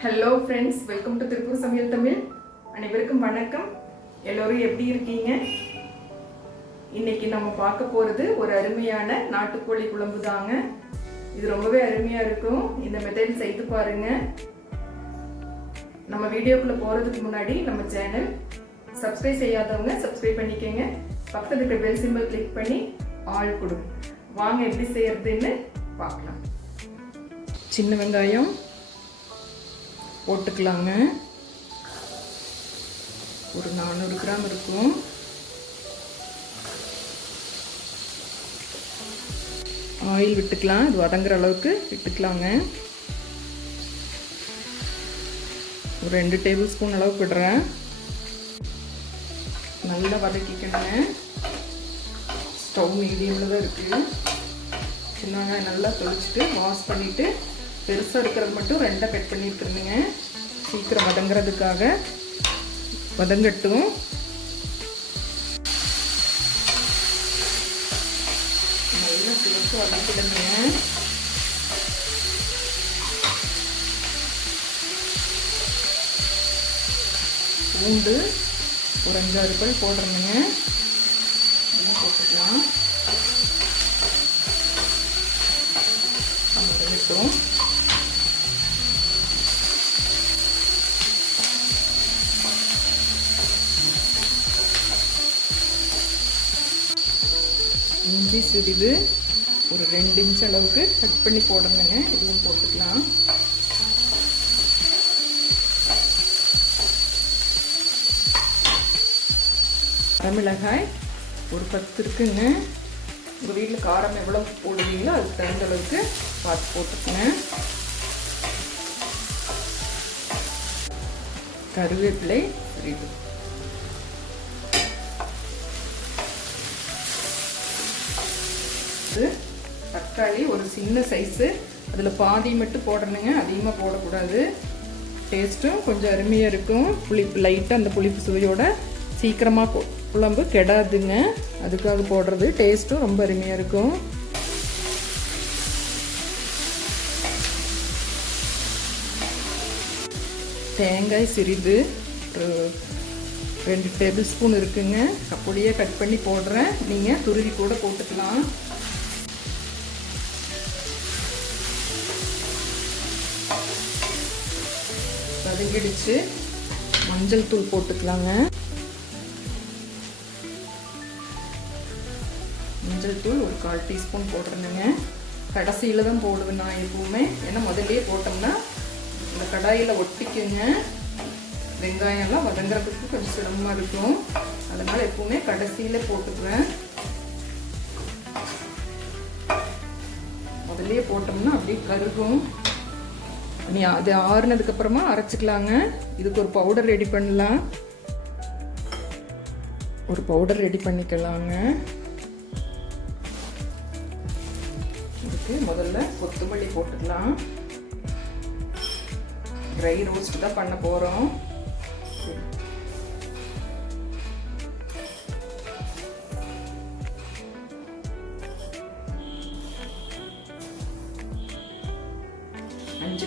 Hello friends welcome to Tiruppur சமையல் தமிழ் அனைவருக்கும் வணக்கம். எல்லோரும் எப்படி இருக்கீங்க? இன்னைக்கு நம்ம பார்க்க போகிறது ஒரு அருமையான நாட்டுக்கோழி குழம்பு தாங்க. இது ரொம்பவே அருமையாக இருக்கும். இந்த மெத்தட் செய்து பாருங்க. நம்ம வீடியோக்குள்ளே போகிறதுக்கு முன்னாடி நம்ம சேனல் சப்ஸ்கிரைப் செய்யாதவங்க சப்ஸ்கிரைப் பண்ணிக்கோங்க. பக்கத்தில் இருக்கிற பெல் சிம்பிள் கிளிக் பண்ணி ஆள் கொடுங்க. வாங்க எப்படி செய்யறதுன்னு பார்க்கலாம். சின்ன வெங்காயம் போட்டுக்கலாங்க. ஒரு நானூறு கிராம் இருக்கும். ஆயில் விட்டுக்கலாம். இது வதங்குற அளவுக்கு விட்டுக்கலாங்க. ஒரு ரெண்டு டேபிள் ஸ்பூன் அளவுக்கு விடுறேன். நல்லா வதக்கிக்கணுங்க ஸ்டவ் மீடியமில் தான் இருக்குது சின்ன வெங்காயம் நல்லா தொளிச்சுட்டு வாஷ் பண்ணிவிட்டு பெருசாக இருக்கிறது மட்டும் ரெண்டாக கட் பண்ணியிருக்கிறீங்க சீக்கிரம் வதங்குறதுக்காக. வதங்கட்டும். நல்லா சிவப்பு வதக்கிடுங்க பூண்டு ஒரு அஞ்சாறு ரூபாய் போடுறேங்க இஞ்சி சிறிது ஒரு ரெண்டு இன்ச் அளவுக்கு கட் பண்ணி போடணுங்க. இதுவும் போட்டுக்கலாம். வரமிளகாய் ஒரு பத்து இருக்குங்க. உங்கள் வீட்டில் காரம் எவ்வளோ போடுவீங்களோ அதுக்கு தகுந்த அளவுக்கு பார்த்து போட்டுக்கோங்க. கருவேப்பிலை சிறிது தக்காளி ஒரு சின்ன சைஸு. அதில் பாதி மட்டும் போடணுங்க அதிகமாக போடக்கூடாது. டேஸ்ட்டும் கொஞ்சம் அருமையாக இருக்கும். புளிப்பு லைட்டாக அந்த புளிப்பு சுவையோட சீக்கிரமாக குழம்பு கெடாதுங்க. அதுக்காக போடுறது டேஸ்ட்டும் ரொம்ப அருமையாக இருக்கும். தேங்காய் சிறிது ஒரு ரெண்டு டேபிள் ஸ்பூன் இருக்குங்க. அப்படியே கட் பண்ணி போடுறேன். நீங்கள் துருவி கூட போட்டுக்கலாம். வதங்கிடுச்சு மஞ்சள் தூள் போட்டுக்கலாங்க. மஞ்சள் தூள் ஒரு கால் டீஸ்பூன் போட்டுருந்தேங்க கடைசியில் தான் போடுவேன் நான் எப்பவுமே. ஏன்னா முதல்லையே போட்டோம்னா இந்த கடாயில் ஒட்டிக்குங்க. வெங்காயம்லாம் வதங்குறதுக்கு கொஞ்சம் சிரமமாக இருக்கும். அதனால் எப்பவுமே கடைசியில் போட்டுக்குவேன். முதல்லையே போட்டோம்னா அப்படியே கருகும். நீ அது ஆறுனதுக்கு அப்புறமா அரைச்சிக்கலாங்க. இதுக்கு ஒரு பவுடர் ரெடி பண்ணலாம். ஒரு பவுடர் ரெடி பண்ணிக்கலாங்க. இதுக்கு முதல்ல கொத்தமல்லி போட்டுக்கலாம். ட்ரை ரோஸ்ட் தான் பண்ண போகிறோம்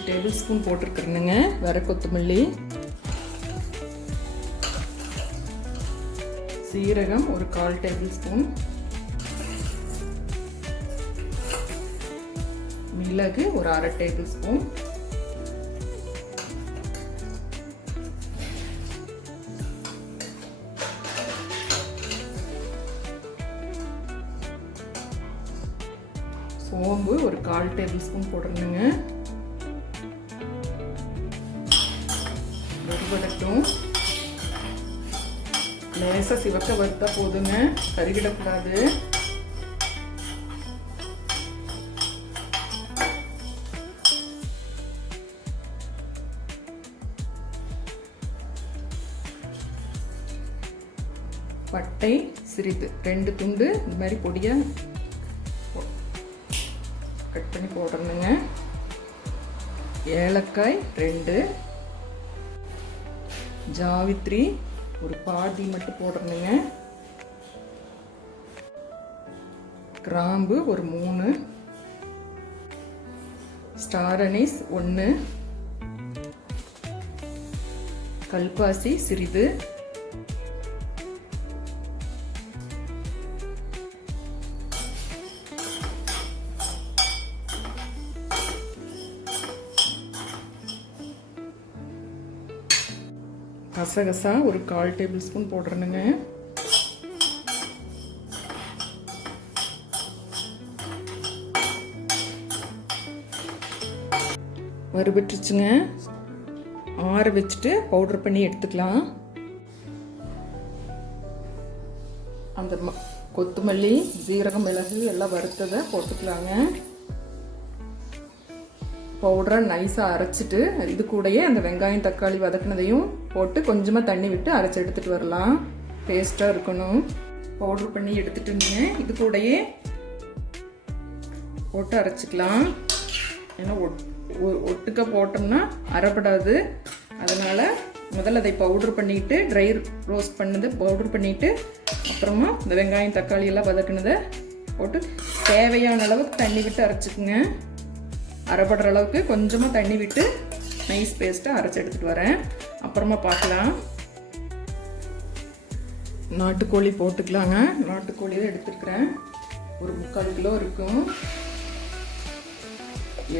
டேபிள் ஸ்பூன் போட்டிருக்கிறேனுங்க. வர கொத்தமல்லி. சீரகம் ஒரு கால் டேபிள் ஸ்பூன் மிளகு ஒரு அரை டேபிள் ஸ்பூன் சோம்பு ஒரு கால் டேபிள் ஸ்பூன் போட்டுருந்துங்க. லேசாக சிவக்க வறுத்தா போதுங்க. கருகிடக்கூடாது. பட்டை சிறிது ரெண்டு துண்டு இந்த மாதிரி பொடியை கட் பண்ணி போடணுங்க. ஏலக்காய் ரெண்டு. ஜாவித்ரி ஒரு பாதி மட்டும் போடுறேனுங்க கிராம்பு ஒரு மூணு. ஸ்டார் அனீஸ் ஒன்று கல்பாசி சிறிது. கசகசா ஒரு கால் டேபிள் ஸ்பூன் போடுறேனுங்க வறுபட்டுருச்சுங்க. ஆற வச்சுட்டு பவுடர் பண்ணி எடுத்துக்கலாம். அந்த ம- கொத்தமல்லி ஜீரகம் மிளகு எல்லாம் வறுத்ததை போட்டுக்கலாங்க. பவுடரை நைஸாக அரைச்சிட்டு இது கூடயே அந்த வெங்காயம் தக்காளி வதக்குனதையும் போட்டு கொஞ்சமாக தண்ணி விட்டு அரைச்சி எடுத்துகிட்டு வரலாம். டேஸ்ட்டாக இருக்கணும். பவுடர் பண்ணி எடுத்துட்டுங்க இது கூடயே போட்டு அரைச்சிக்கலாம். ஏன்னா ஒட்- ஒ- ஒட்டுக்க போட்டோம்னா அரைப்படாது. அதனால் முதல்ல அதை பவுடர் பண்ணிட்டு ட்ரை ரோஸ்ட் பண்ணது பவுடர் பண்ணிவிட்டு அப்புறமா இந்த வெங்காயம் தக்காளி எல்லாம் வதக்குனதை போட்டு தேவையான அளவுக்கு தண்ணி விட்டு அரைச்சிக்குங்க. அரைப்படுற அளவுக்கு கொஞ்சமாக தண்ணி விட்டு நைஸ் பேஸ்ட்டை அரைச்சி எடுத்துகிட்டு வரேன். அப்புறமா பார்க்கலாம். நாட்டுக்கோழி போட்டுக்கலாங்க. நாட்டுக்கோழி தான் எடுத்துருக்குறேன். ஒரு முக்கால் கிலோ இருக்கும்.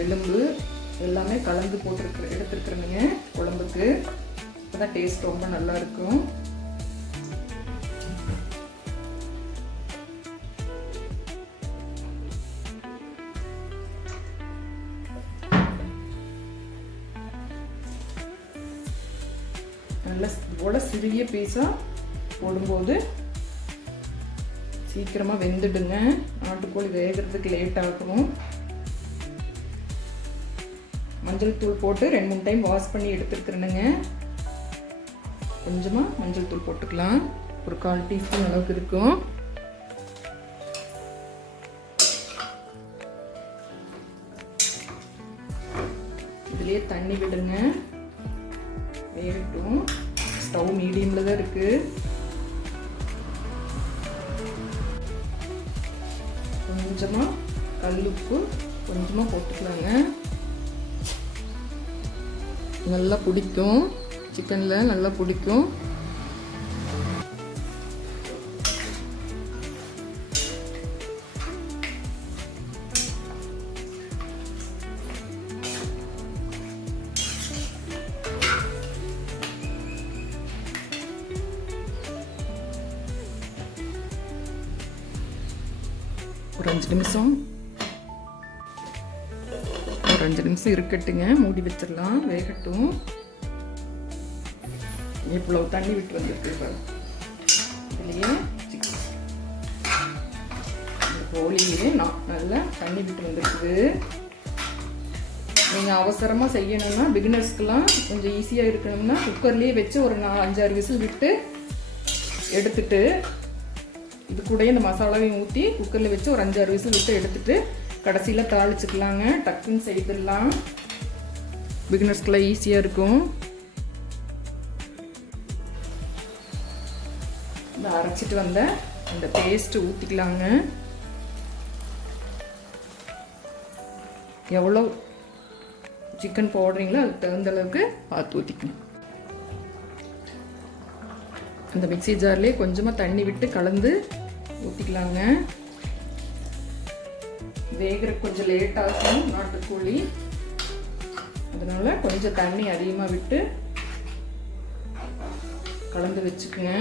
எலும்பு எல்லாமே கலந்து போட்டிருக்கிற எடுத்துருக்குறேனுங்க குழம்புக்கு. அப்பதான் டேஸ்ட் ரொம்ப நல்லா இருக்கும். நல்ல போல சிறிய பீஸாக போடும்போது சீக்கிரமாக வெந்துடுங்க. நாட்டுக்கோழி வேகிறதுக்கு லேட் ஆகும் மஞ்சள் தூள் போட்டு ரெண்டு மூணு டைம் வாஷ் பண்ணி எடுத்துருக்குறேனுங்க. கொஞ்சமாக மஞ்சள் தூள் போட்டுக்கலாம். ஒரு கால் டீஸ்பூன் அளவுக்கு இருக்கும். இதுலேயே தண்ணி விடுங்க. வேகட்டும் ஸ்டவ் மீடியமில் தான் இருக்குது கொஞ்சமாக கல்லுப்பு கொஞ்சமாக போட்டுக்கலாங்க. நல்லா பிடிக்கும். சிக்கனில் நல்லா பிடிக்கும். ஒரு அஞ்சு நிமிஷம் இருக்கட்டுங்க. மூடி வச்சிடலாம். வேகட்டும். இவ்வளோ தண்ணி விட்டு வந்துருக்கு பாரு. இதுலயே இந்த கோழியே நான் நல்லா தண்ணி விட்டு வந்துருக்குது. நீங்கள் அவசரமாக செய்யணும்னா பிகினர்ஸ்க்கெலாம் கொஞ்சம் ஈஸியாக இருக்கணும்னா குக்கர்லேயே வச்சு ஒரு நாலு அஞ்சாறு விசில் விட்டு எடுத்துட்டு இது கூடயே இந்த மசாலாவையும் ஊற்றி குக்கரில் வச்சு ஒரு அஞ்சாறு விசில் விட்டு எடுத்துட்டு கடைசியில் தாளிச்சுக்கலாங்க. டக்குன்னு செய்திடலாம் பிகினர்ஸ்க்கெலாம் ஈஸியாக இருக்கும். இந்த அரைச்சிட்டு வந்த அந்த பேஸ்ட்டு ஊற்றிக்கலாங்க எவ்வளோ சிக்கன் போடுறீங்களோ அதுக்கு தகுந்த அளவுக்கு பார்த்து ஊற்றிக்கணும் அந்த மிக்சி ஜார்லேயே கொஞ்சமாக தண்ணி விட்டு கலந்து ஊற்றிக்கலாங்க வேகிற கொஞ்சம் லேட் ஆகும் நாட்டுக்கோழி அதனால கொஞ்சம் தண்ணி அதிகமாக விட்டு கலந்து வச்சுக்குங்க.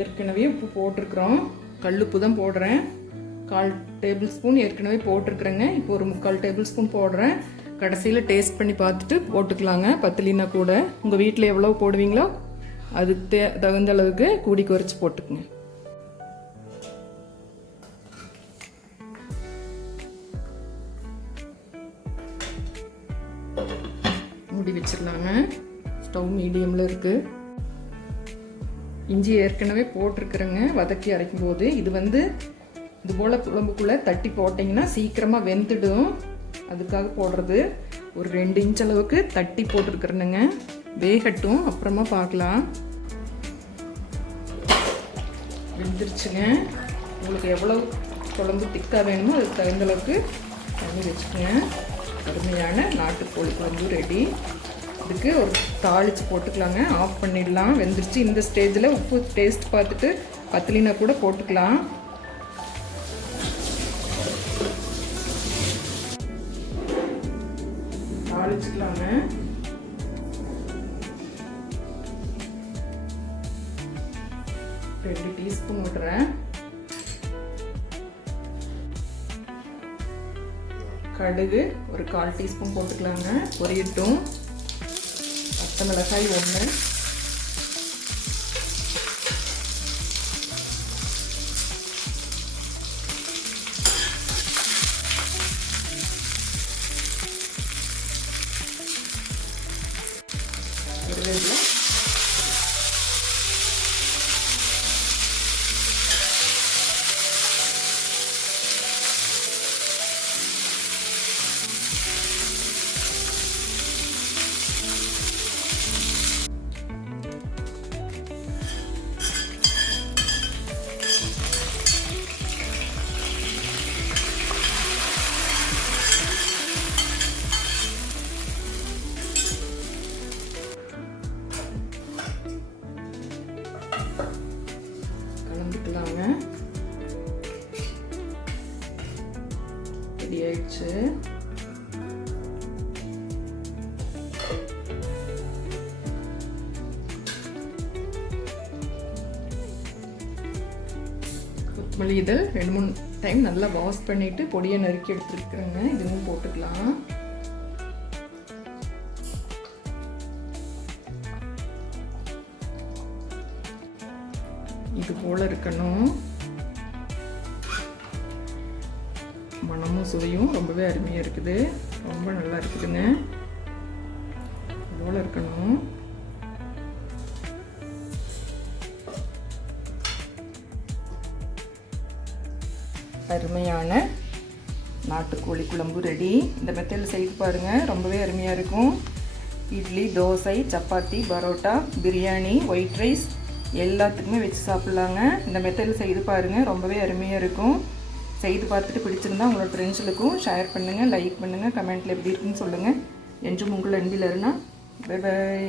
ஏற்கனவே உப்பு போட்டிருக்கிறோம். கல்லுப்பு தான் போடுறேன். கால் டேபிள் ஸ்பூன் ஏற்கனவே போட்டிருக்கிறேங்க. இப்போ ஒரு முக்கால் டேபிள் ஸ்பூன் போடுறேன். கடைசியில் டேஸ்ட் பண்ணி பார்த்துட்டு போட்டுக்கலாங்க. பத்திலினா கூட. உங்கள் வீட்டில் எவ்வளோ போடுவீங்களோ அதுக்கு தே தகுந்த அளவுக்கு கூடி குறைச்சி போட்டுக்குங்க. மூடி வச்சிடலாங்க. ஸ்டவ் மீடியமில் இருக்குது இஞ்சி ஏற்கனவே போட்டிருக்கிறேங்க. வதக்கி அரைக்கும் போது இது வந்து இது போல் குழம்புக்குள்ளே தட்டி போட்டிங்கன்னா சீக்கிரமாக வெந்துடும். அதுக்காக போடுறது ஒரு ரெண்டு இன்ச் அளவுக்கு தட்டி போட்டிருக்கிறேனுங்க. வேகட்டும் அப்புறமா பார்க்கலாம். வெந்துருச்சுங்க. உங்களுக்கு எவ்வளோ குழம்பு திக்காக வேணுமோ அதுக்கு தகுந்த அளவுக்கு தண்ணி வச்சுக்கோங்க. அருமையான நாட்டுக்கோழி குழம்பு ரெடி இதுக்கு ஒரு தாளித்து போட்டுக்கலாங்க. ஆஃப் பண்ணிடலாம். வெந்துருச்சு. இந்த ஸ்டேஜில் உப்பு டேஸ்ட் பார்த்துட்டு பத்திலினா கூட போட்டுக்கலாம். தாளிச்சுக்கலாங்க ரெண்டு டீஸ்பூன் விடுறேன் கடுகு ஒரு கால் டீஸ்பூன் போட்டுக்கலாங்க. பொரியட்டும். பச்சை மிளகாய் ஒன்று. ரெடி ஆயிடுச்சு. கொத்தமல்லி இதை ரெண்டு மூணு டைம் நல்லா வாஷ் பண்ணிட்டு பொடியை நறுக்கி எடுத்துருக்குறேங்க இதுவும் போட்டுக்கலாம். இது போல இருக்கணும். மனமும் சுவையும் ரொம்பவே அருமையாக இருக்குது. ரொம்ப நல்லா இருக்குதுங்க. இது இருக்கணும். அருமையான நாட்டுக்கோழி குழம்பு ரெடி இந்த மெத்தையில் செய்து பாருங்கள் ரொம்பவே அருமையாக இருக்கும். இட்லி தோசை சப்பாத்தி பரோட்டா பிரியாணி ஒயிட் ரைஸ் எல்லாத்துக்குமே வச்சு சாப்பிட்லாங்க. இந்த மெத்தையில் செய்து பாருங்கள் ரொம்பவே அருமையாக இருக்கும். செய்து பார்த்துட்டு பிடிச்சிருந்தா உங்களோட ஃப்ரெண்ட்ஸுகளுக்கும் ஷேர் பண்ணுங்கள் லைக் பண்ணுங்கள் கமெண்ட்டில் எப்படி இருக்குன்னு சொல்லுங்கள் என்றும் உங்கள் அன்பில் இருந்தால் பை பாய்